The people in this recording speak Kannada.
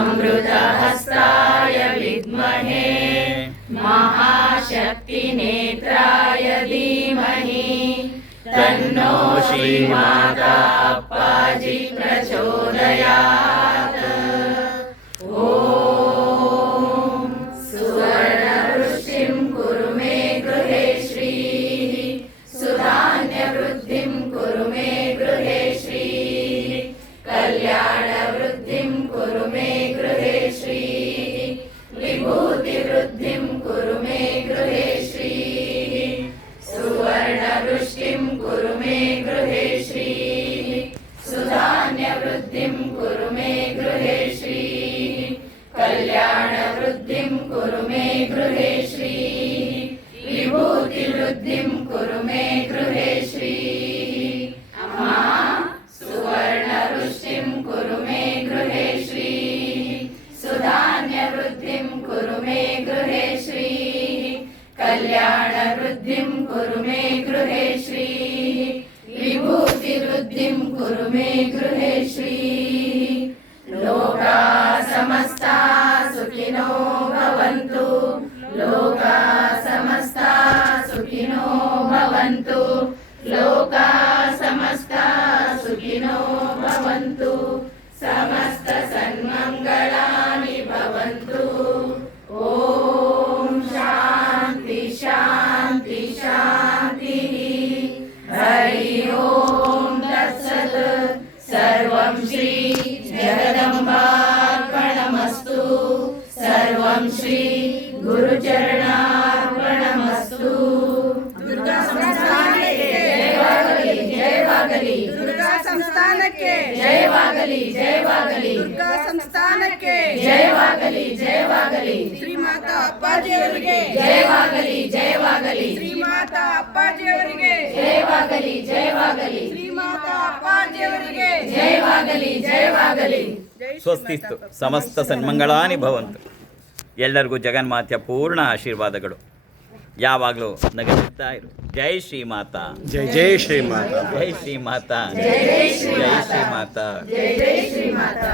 अमृतहस्ताय विद्महे महाशक्तिनेत्राय धीमहि तन्नो श्रीमाता अप्पाजी प्रचोदयात्। ॐ सुवर्णवृष्टिं कुरु मे गृहे श्रीः सुधान्यवृद्धिं कुरु मे गृहे श्रीः कल्याणवृद्धिं कुरु मे गृहे श्रीः विभूतिवृद्धिं कुरु मे गृहे श्रीः सुवर्णवृष्टिं कुरु मे गृहे श्रीः सुधान्यवृद्धिं कुरु मे गृहे श्रीः कल्याणवृद्धिं कुरु मे गृहे श्रीः विभूतिवृद्धिं कुरु मे गृहे श्रीः। अम्मा सुवर्णवृष्टिं कुरु मे गृहे श्रीः सुधान्यवृद्धिं कुरु मे गृहे श्रीः कल्याणवृद्धिं कुरु मे गृहे श्रीः विभूतिवृद्धिं कुरु मे गृहे श्रीः। लोकाः समस्ताः सुखिनो भवन्तु लोकाः समस्ताः सुखिनो भवन्तु लोकाः समस्ताः सुखिनो भवन्तु समस्त सन्मङ्गलानि भवन्तु। ॐ शान्ति शान्ति शान्तिः। हरि ओम तत्सत्। सर्वं श्री जगदम्बार्पणमस्तु सर्वं श्री गुरुचरणार्पणमस्तु। दुर्गा संस्थानಕ್ಕೆ जयवागली जयवागली दुर्गा संस्थाನಕ್ಕೆ जयवागली जयवागಲಿ दुर्गा संस्थाನಕ್ಕೆ जयवागली जयवागली ಶ್ರೀಮಾತಾ ಅಪ್ಪಾಜಿಯವರಿಗೆ जयवागली जयवागली ಶ್ರೀಮಾತಾ ಅಪ್ಪಾಜಿಯವರಿಗೆ जयवागली जयवागली ಶ್ರೀಮಾತಾ ಅಪ್ಪಾಜಿಯವರಿಗೆ जयवागली जयवागली। ಸ್ವಸ್ತಿಸ್ತು ಸಮಸ್ತ ಸನ್ಮಂಗಳಾನಿ ಭವಂತು. ಎಲ್ಲರಿಗೂ ಜಗನ್ಮಾತೆಯ ಪೂರ್ಣ ಆಶೀರ್ವಾದಗಳು. ಯಾವಾಗಲೂ ನಗುತ್ತಾ ಇರು. ಜೈ ಶ್ರೀ ಮಾತಾ ಜೈ ಜೈ ಶ್ರೀ ಮಾತಾ. ಜೈ ಶ್ರೀ ಮಾತಾ जय जय श्री ಜೈ माता ಶ್ರೀ ಮಾತಾ. जय जय श्री माता।